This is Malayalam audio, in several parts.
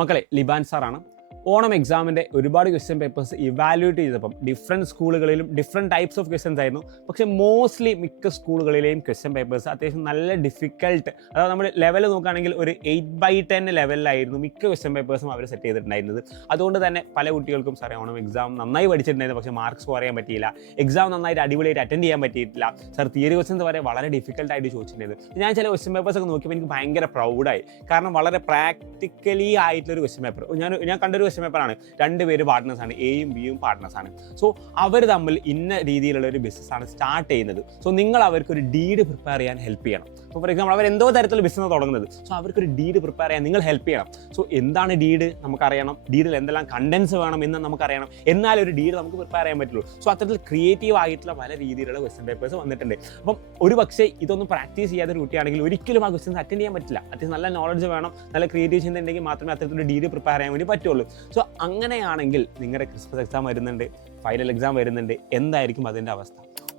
മക്കളെ, ലിബാൻ സാറാണ്. ഓണം എക്സാമിൻ്റെ ഒരുപാട് ക്വസ്റ്റ്യൻ പേപ്പേഴ്സ് ഇവാലുവേറ്റ് ചെയ്തപ്പം ഡിഫറെൻറ്റ് സ്കൂളുകളിലും ഡിഫറെൻറ്റ് ടൈപ്സ് ഓഫ് ക്വസ്റ്റ്യൻസ് ആയിരുന്നു. പക്ഷേ മോസ്റ്റ്ലി മിക്ക സ്കൂളുകളിലെയും ക്വസ്റ്റ്യൻ പേപ്പേഴ്സ് അത്യാവശ്യം നല്ല ഡിഫിക്കൽട്ട്, അതായത് നമ്മൾ ലെവൽ നോക്കുകയാണെങ്കിൽ ഒരു 8/10 ലെവലിലായിരുന്നു മിക്ക ക്വസ്റ്റ്യൻ പേപ്പേഴ്സും അവർ സെറ്റ് ചെയ്തിട്ടുണ്ടായിരുന്നത്. അതുകൊണ്ട് തന്നെ പല കുട്ടികൾക്കും സാറേ ഓണം എക്സാം നന്നായി പഠിച്ചിട്ടുണ്ടായിരുന്നു, പക്ഷേ മാർക്ക് സ്കോർ ചെയ്യാൻ പറ്റിയില്ല, എക്സാം നന്നായിട്ട് അടിപൊളിയായിട്ട് അറ്റൻഡ് ചെയ്യാൻ പറ്റിയിട്ടില്ല, സാർ തിയറി ക്വസ്റ്റ്യൻസ് വരെ വളരെ ഡിഫിക്കൽട്ടായിട്ട് ചോദിച്ചിട്ടുണ്ടായിരുന്നു. ഞാൻ ചില ക്വസ്റ്റ്യൻ പേപ്പേഴ്സ് ഒക്കെ നോക്കിയപ്പോൾ എനിക്ക് ഭയങ്കര പ്രൗഡായി. കാരണം വളരെ പ്രാക്ടിക്കലി ആയിട്ടുള്ളൊരു ക്വസ്റ്റ്യൻ പേപ്പർ ഞാൻ കണ്ടൊരു ക്വസ്റ്റ്യൻ പേപ്പറാണ്. രണ്ടുപേര് പാർട്ട്നേഴ്സാണ്, എയും ബിയും പാർട്ട്നേഴ്സാണ്. സോ അവർ തമ്മിൽ ഇന്ന രീതിയിലുള്ള ഒരു ബിസിനസ്സാണ് സ്റ്റാർട്ട് ചെയ്യുന്നത്. സോ നിങ്ങൾ അവർക്കൊരു ഡീഡ് പ്രിപ്പയർ ചെയ്യാൻ ഹെൽപ്പ് ചെയ്യണം. അപ്പോൾ ഫോർ എക്സാമ്പിൾ അവർ എന്തോ തരത്തിലുള്ള ബിസിനസ് തുടങ്ങുന്നത്, സോ അവർക്കൊരു ഡീഡ് പ്രിപ്പയർ ചെയ്യാൻ നിങ്ങൾ ഹെൽപ്പ് ചെയ്യണം. സോ എന്താണ് ഡീഡ് നമുക്കറിയണം, ഡീഡിൽ എന്തെല്ലാം കണ്ടൻസ് വേണം എന്ന് നമുക്കറിയണം, എന്നാലും ഒരു ഡീഡ് നമുക്ക് പ്രിപ്പയർ ചെയ്യാൻ പറ്റുള്ളൂ. സോ അത്തരത്തിൽ ക്രിയേറ്റീവ് ആയിട്ടുള്ള പല രീതിയിലുള്ള ക്വസ്റ്റ്യൻ പേപ്പേഴ്സ് വന്നിട്ടുണ്ട്. അപ്പം ഒരു പക്ഷേ ഇതൊന്നും പ്രാക്ടീസ് ചെയ്യാത്ത ഒരു കുട്ടിയാണെങ്കിൽ ഒരിക്കലും ആ ക്വസ്റ്റ്യൻസ് അറ്റൻഡ് ചെയ്യാൻ പറ്റില്ല. അത്യാവശ്യം നല്ല നോളജ് വേണം, നല്ല ക്രിയേറ്റീവ് ചെയ്യുന്നുണ്ടെങ്കിൽ മാത്രമേ അത്തരത്തിലുള്ള ഡീഡ് പ്രിപ്പയർ ചെയ്യാൻ വേണ്ടി പറ്റുള്ളൂ. സോ അങ്ങനെയാണെങ്കിൽ നിങ്ങളുടെ ക്രിസ്മസ് എക്സാം വരുന്നുണ്ട്, ഫൈനൽ എക്സാം വരുന്നുണ്ട്, എന്തായിരിക്കും അതിൻ്റെ അവസ്ഥ?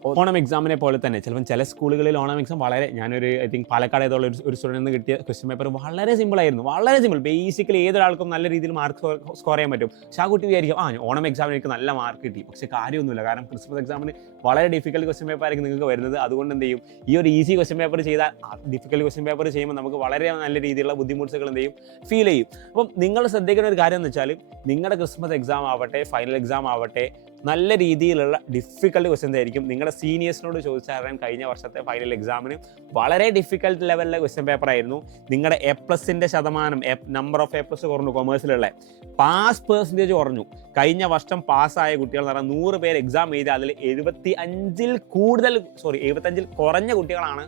ഓണം എക്സാമിനെ പോലെ തന്നെ ചില സ്കൂളുകളിൽ ഓണം എക്സാം വളരെ, ഞാനൊരു ഐ തിങ്ക് പാലക്കാട് ഏതുള്ള ഒരു സ്റ്റുഡൻറ്റിൽ നിന്ന് കിട്ടിയ ക്വസ്റ്റ്യൻ പേപ്പർ വളരെ സിമ്പിളായിരുന്നു, വളരെ സിമ്പിൾ. ബേസിക്കലി ഏതൊരാൾക്കും നല്ല രീതിയിൽ മാർക്ക് സ്കോർ ചെയ്യാൻ പറ്റും. പക്ഷേ ആ കുട്ടി വിചാരിക്കും ഓണം എക്സാമിന് എനിക്ക് നല്ല മാർക്ക് കിട്ടി. പക്ഷേ കാര്യമൊന്നുമില്ല. കാരണം ക്രിസ്മസ് എക്സാമിന് വളരെ ഡിഫിക്കൽട്ട് ക്വസ്റ്റ്യൻ പേപ്പർ ആയിരിക്കും നിങ്ങൾക്ക് വരുന്നത്. അതുകൊണ്ട് എന്ത് ചെയ്യും, ഈ ഒരു ഈസി ക്വസ്റ്റ്യൻ പേപ്പർ ചെയ്താൽ ഡിഫിക്കൽട്ട് ക്വസ്റ്റ്യൻ പേപ്പർ ചെയ്യുമ്പോൾ നമുക്ക് വളരെ നല്ല രീതിയിലുള്ള ബുദ്ധിമുട്ടുകൾ എന്ത് ചെയ്യും, ഫീൽ ചെയ്യും. അപ്പം നിങ്ങൾ ശ്രദ്ധിക്കുന്ന ഒരു കാര്യം എന്ന് വെച്ചാൽ നിങ്ങളുടെ ക്രിസ്മസ് എക്സാം ആവട്ടെ ഫൈനൽ എക്സാം ആവട്ടെ നല്ല രീതിയിലുള്ള ഡിഫിക്കൽട്ട് ക്വസ്റ്റ്യൻസ് ആയിരിക്കും. നിങ്ങളുടെ സീനിയേഴ്സിനോട് ചോദിച്ചറിയാൻ കഴിഞ്ഞ വർഷത്തെ ഫൈനൽ എക്സാമിന് വളരെ ഡിഫിക്കൽട്ട് ലെവലിലെ ക്വസ്റ്റ്യൻ പേപ്പർ ആയിരുന്നു. നിങ്ങളുടെ A+ൻ്റെ ശതമാനം, നമ്പർ ഓഫ് A+ കുറഞ്ഞു, കൊമേഴ്സിലുള്ള പാസ് പെർസെൻറ്റേജ് കുറഞ്ഞു. കഴിഞ്ഞ വർഷം പാസ്സായ കുട്ടികൾ എന്ന് പറഞ്ഞാൽ 100 പേര് എക്സാം എഴുതി, അതിൽ 75 കുറഞ്ഞ കുട്ടികളാണ്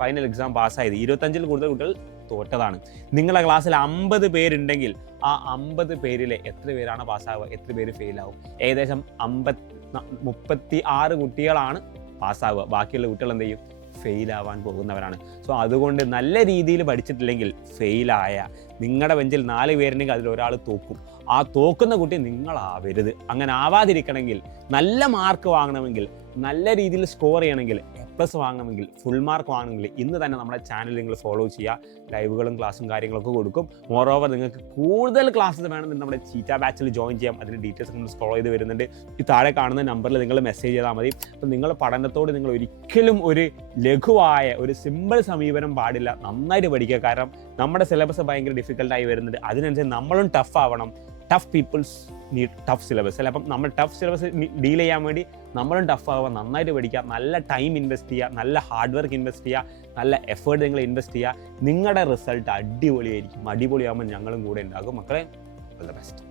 ഫൈനൽ എക്സാം പാസ്സായത്. 25 കൂടുതൽ കുട്ടികൾ തോറ്റതാണ്. നിങ്ങളുടെ ക്ലാസ്സിൽ 50 പേരുണ്ടെങ്കിൽ ആ 50 പേരിലെ എത്ര പേരാണ് പാസ്സാവുക, എത്ര പേര് ഫെയിലാവും? ഏകദേശം 36 കുട്ടികളാണ് പാസ്സാവുക. ബാക്കിയുള്ള കുട്ടികൾ എന്ത് ചെയ്യും, ഫെയിലാവാൻ പോകുന്നവരാണ്. സോ അതുകൊണ്ട് നല്ല രീതിയിൽ പഠിച്ചിട്ടില്ലെങ്കിൽ ഫെയിലായ നിങ്ങളുടെ ബെഞ്ചിൽ 4 പേരുണ്ടെങ്കിൽ അതിൽ ഒരാൾ തോക്കും. ആ തോക്കുന്ന കുട്ടി നിങ്ങളാവരുത്. അങ്ങനെ ആവാതിരിക്കണമെങ്കിൽ, നല്ല മാർക്ക് വാങ്ങണമെങ്കിൽ, നല്ല രീതിയിൽ സ്കോർ ചെയ്യണമെങ്കിൽ, A+ വാങ്ങണമെങ്കിൽ, ഫുൾ മാർക്ക് വാങ്ങണമെങ്കിൽ ഇന്ന് തന്നെ നമ്മുടെ ചാനൽ നിങ്ങൾ ഫോളോ ചെയ്യുക. ലൈവുകളും ക്ലാസ്സും കാര്യങ്ങളൊക്കെ കൊടുക്കും. മോറോവർ നിങ്ങൾക്ക് കൂടുതൽ ക്ലാസ്സസ് വേണമെങ്കിൽ നമ്മുടെ ചീറ്റ ബാച്ചിൽ ജോയിൻ ചെയ്യാം. അതിന് ഡീറ്റെയിൽസ് നമ്മൾ ഫോളോ ചെയ്ത് വരുന്നുണ്ട്. ഈ താഴെ കാണുന്ന നമ്പറിൽ നിങ്ങൾ മെസ്സേജ് ചെയ്താൽ മതി. അപ്പോൾ നിങ്ങൾ പഠനത്തോട് നിങ്ങൾ ഒരിക്കലും ഒരു ലഘുവായ ഒരു സിമ്പിൾ സമീപനം പാടില്ല. നന്നായിട്ട് പഠിക്കുക. കാരണം നമ്മുടെ സിലബസ് ഭയങ്കര ഡിഫിക്കൽട്ടായി വരുന്നുണ്ട്. അതിനനുസരിച്ച് നമ്മളും ടഫ് ആവണം. Tough peoples need tough syllabus അല്ല. അപ്പം നമ്മൾ ടഫ് സിലബസ് ഡീൽ ചെയ്യാൻ വേണ്ടി നമ്മളും ടഫ് ആവുക, നന്നായിട്ട് പഠിക്കുക, നല്ല ടൈം ഇൻവെസ്റ്റ് ചെയ്യുക, നല്ല ഹാർഡ് വർക്ക് ഇൻവെസ്റ്റ് ചെയ്യുക, നല്ല എഫേർട്ട് നിങ്ങൾ ഇൻവെസ്റ്റ് ചെയ്യുക. നിങ്ങളുടെ റിസൾട്ട് അടിപൊളിയായിരിക്കും. അടിപൊളിയാകുമ്പോൾ ഞങ്ങളും കൂടെ ഉണ്ടാകും. മക്കളെ, ഓൾ ദ ബെസ്റ്റ്.